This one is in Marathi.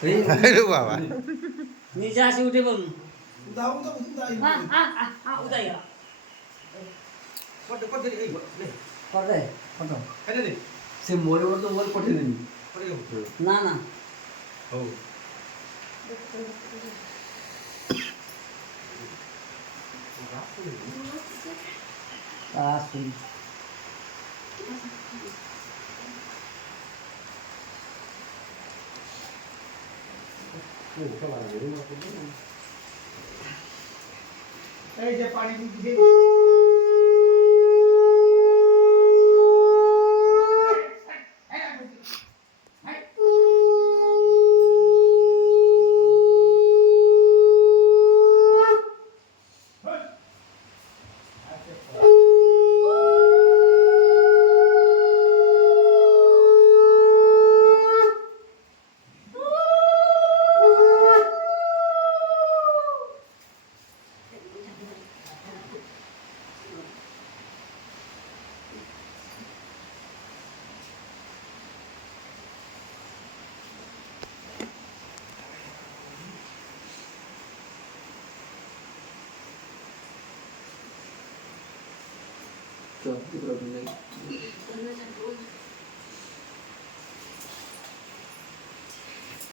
अरे बाबा नीचे अशी उठे बोलून ସେ ମୋରେ ତ ମୋର ପଠେଇଦେବି ନା ନା ହଉ ଆସୁ এই যে পানি দিতে तो